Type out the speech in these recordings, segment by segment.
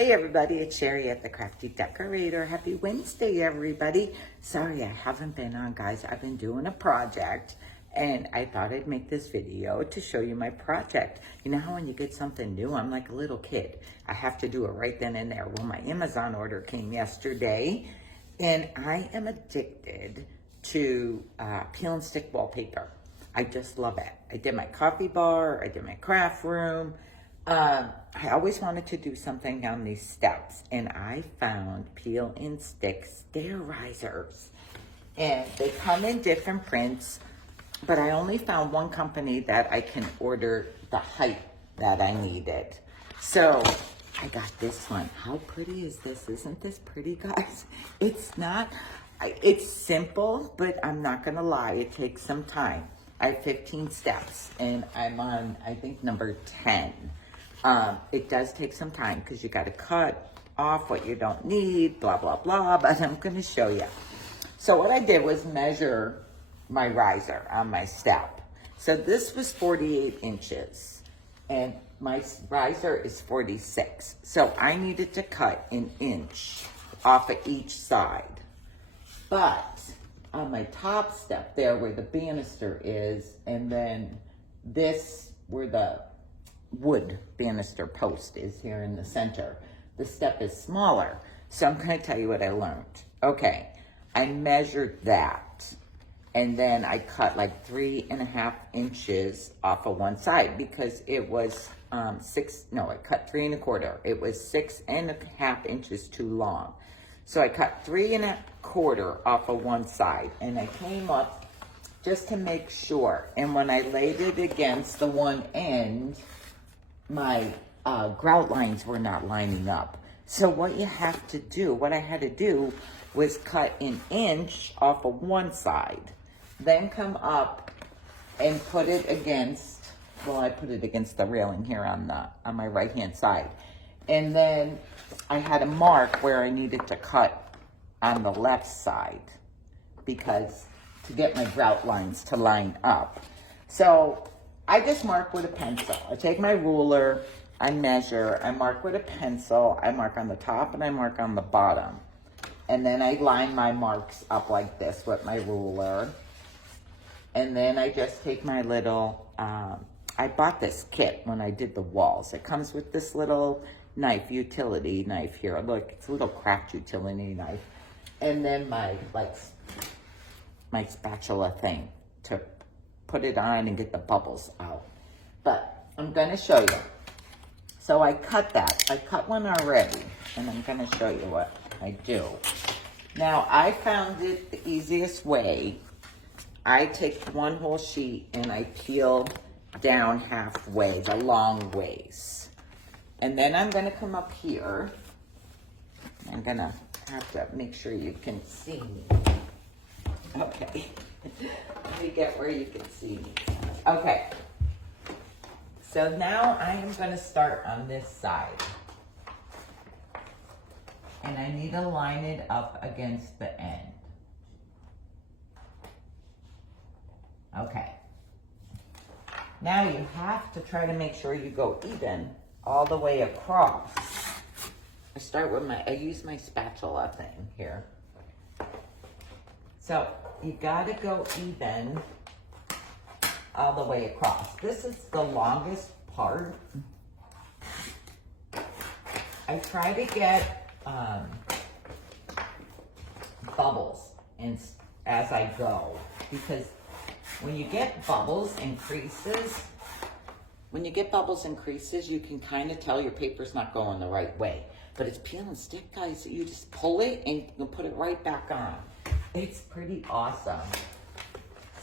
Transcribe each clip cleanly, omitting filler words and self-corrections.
Hey everybody, it's Sherry at the Crafty Decorator. Happy Wednesday, everybody. Sorry I haven't been on, guys. I've been doing a project and I thought I'd make this video to show you my project. You know how when you get something new, I'm like a little kid. I have to do it right then and there. Well, my Amazon order came yesterday and I am addicted to peel and stick wallpaper. I just love it. I did my coffee bar, I did my craft room. I always wanted to do something on these steps, and I found peel and stick stair risers. And they come in different prints, but I only found one company that I can order the height that I needed. So I got this one. How pretty is this? Isn't this pretty, guys? It's simple, but I'm not gonna lie, it takes some time. I have 15 steps, and I'm on, I think, number 10. It does take some time because you got to cut off what you don't need, blah, blah, blah, but I'm going to show you. So what I did was measure my riser on my step. So this was 48 inches and my riser is 46. So I needed to cut an inch off of each side. But on my top step there where the banister is, and then this where the wood banister post is here in the center, the step is smaller. So I'm going to tell you what I learned. Okay, I measured that, and then I cut like 3.5 inches off of one side because it was I cut 3.25. It was 6.5 inches too long. So I cut 3.25 off of one side, and I came up just to make sure. And when I laid it against the one end, my grout lines were not lining up. So what you have to do, what I had to do was cut an inch off of one side, then come up and put it against, well, I put it against the railing here on my right-hand side. And then I had a mark where I needed to cut on the left side because to get my grout lines to line up. So I just mark with a pencil. I take my ruler, I measure, I mark with a pencil, I mark on the top and I mark on the bottom. And then I line my marks up like this with my ruler. And then I just take my little, I bought this kit when I did the walls. It comes with this little knife, utility knife here. Look, it's a little craft utility knife. And then my spatula thing to put it on and get the bubbles out. But I'm gonna show you. So I cut that. I cut one already, and I'm gonna show you what I do. Now, I found it the easiest way. I take one whole sheet and I peel down halfway, the long ways. And then I'm gonna come up here. I'm gonna have to make sure you can see me. Okay. Let me get where you can see me. Okay. So now I am going to start on this side. And I need to line it up against the end. Okay. Now you have to try to make sure you go even all the way across. I use my spatula thing here. So you gotta go even all the way across. This is the longest part. I try to get bubbles as I go, because when you get bubbles and creases, you can kind of tell your paper's not going the right way. But it's peel and stick, guys. You just pull it and you can put it right back on. It's pretty awesome.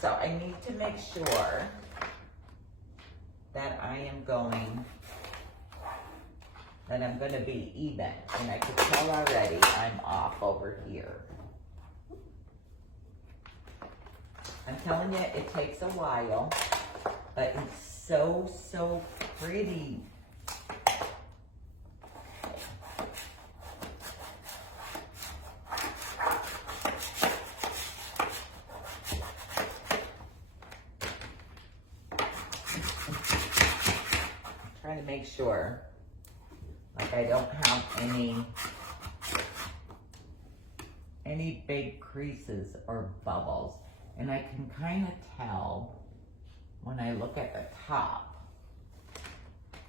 So I need to make sure that I'm going to be even. And I can tell already I'm off over here. I'm telling you, it takes a while, but it's so, so pretty. Trying to make sure, like like I don't have any big creases or bubbles. And I can kind of tell when I look at the top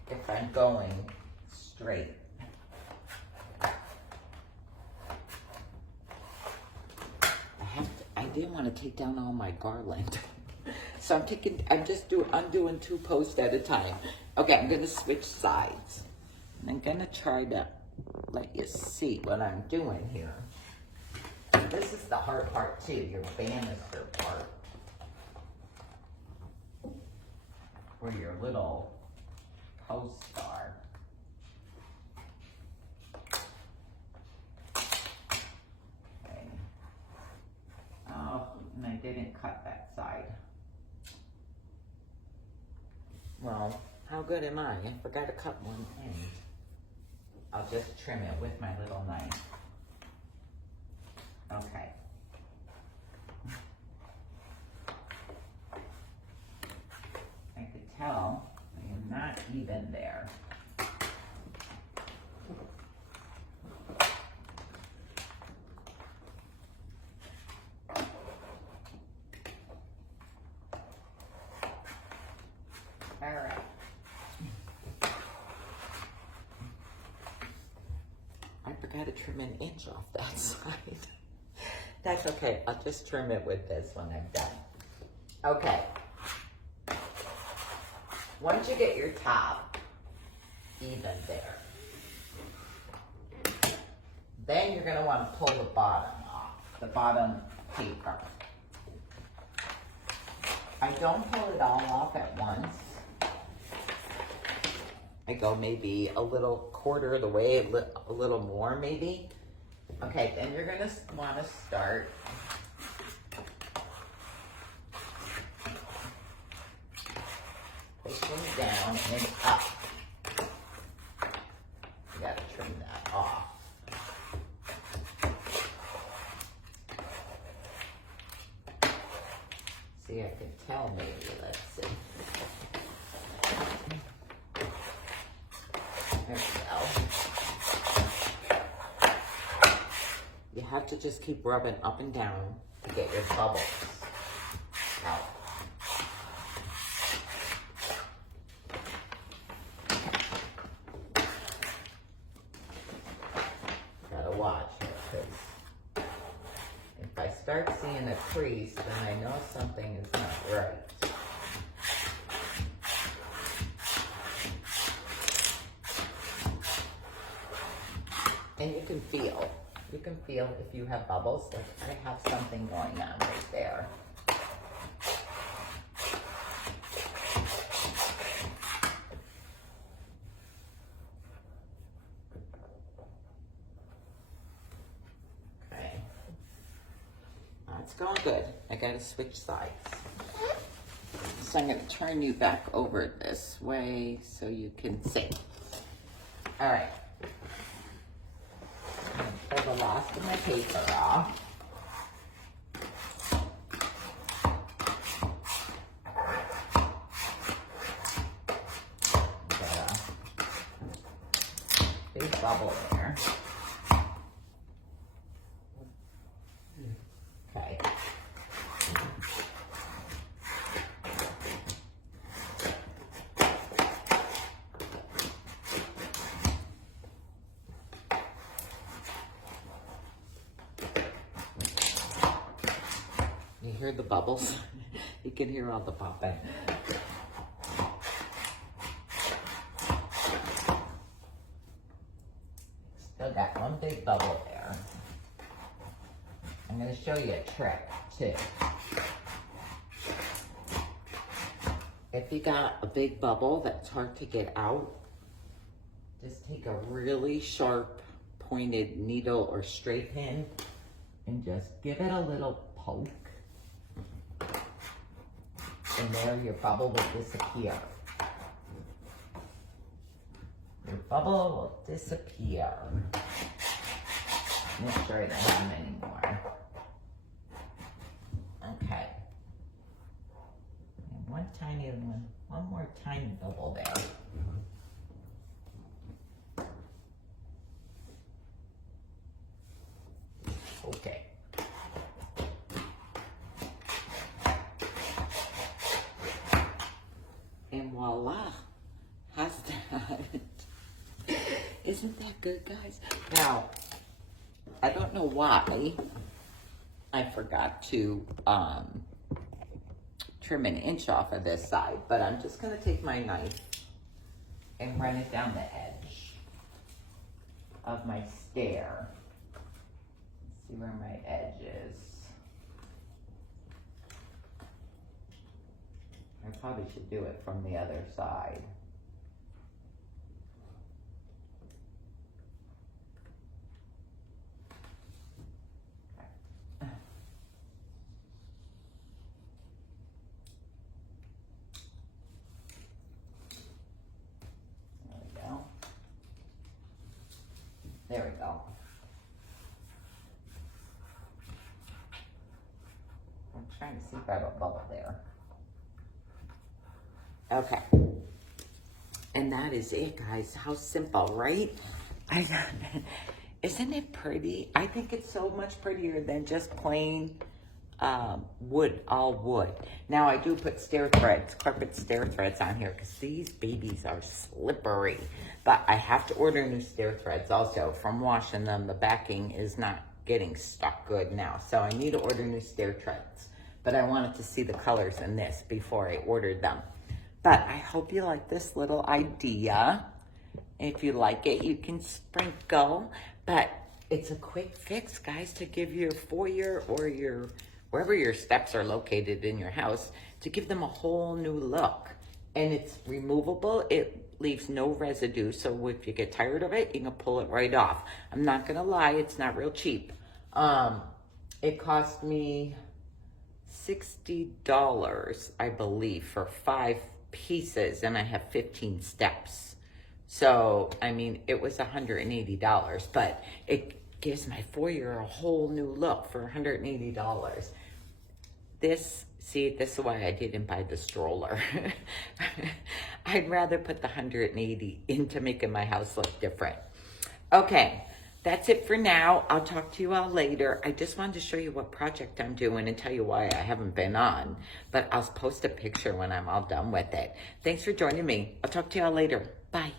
if I'm going straight. I didn't want to take down all my garland. So I'm doing 2 posts at a time. Okay, I'm gonna switch sides. And I'm gonna try to let you see what I'm doing here. This is the hard part too, your banister part. Where your little posts are. Okay. Oh, and I didn't cut that side. Well, how good am I? I forgot to cut one end. I'll just trim it with my little knife. Okay. I could tell I am not even there. All right. I forgot to trim an inch off that side. That's okay. I'll just trim it with this when I'm done. Okay. Once you get your top even there, then you're going to want to pull the bottom off, the bottom paper. I don't pull it all off at once. I go maybe a little quarter of the way, a little more maybe. Okay, then you're gonna wanna start pushing down and up. You gotta trim that off. See, I can tell maybe, let's see. There we go. You have to just keep rubbing up and down to get your bubbles out. Gotta watch it, because if I start seeing a crease, then I know something is not right. And you can feel if you have bubbles, like I have something going on right there. Okay. That's going good. I gotta switch sides. So I'm gonna turn you back over this way so you can see. All right. Pull the last of my paper off. Got a big bubble there. Okay. You hear the bubbles? You can hear all the popping. Still got one big bubble there. I'm going to show you a trick too. If you got a big bubble that's hard to get out, just take a really sharp pointed needle or straight pin and just give it a little poke. And there your bubble will disappear. Your bubble will disappear. Make sure I don't have any more. Okay. And one more tiny bubble there. voila. How's that? Isn't that good, guys? Now, I don't know why I forgot to trim an inch off of this side, but I'm just gonna take my knife and run it down the edge of my stair. Let's see where my edge is. I probably should do it from the other side. There we go. I'm trying to see if I have a bubble there. Okay. And that is it, guys. How simple, right? Isn't it pretty? I think it's so much prettier than just plain wood, all wood. Now I do put stair threads, carpet stair threads on here because these babies are slippery. But I have to order new stair threads also. From washing them, the backing is not getting stuck good now. So I need to order new stair threads. But I wanted to see the colors in this before I ordered them. But I hope you like this little idea. If you like it, you can sprinkle. But it's a quick fix, guys, to give your foyer or your wherever your steps are located in your house, to give them a whole new look. And it's removable. It leaves no residue. So if you get tired of it, you can pull it right off. I'm not gonna lie, it's not real cheap. It cost me $60, I believe, for 5 pieces, and I have 15 steps. So, I mean, it was $180, but it gives my foyer a whole new look for $180. This is why I didn't buy the stroller. I'd rather put the $180 into making my house look different. Okay, that's it for now. I'll talk to you all later. I just wanted to show you what project I'm doing and tell you why I haven't been on. But I'll post a picture when I'm all done with it. Thanks for joining me. I'll talk to you all later. Bye.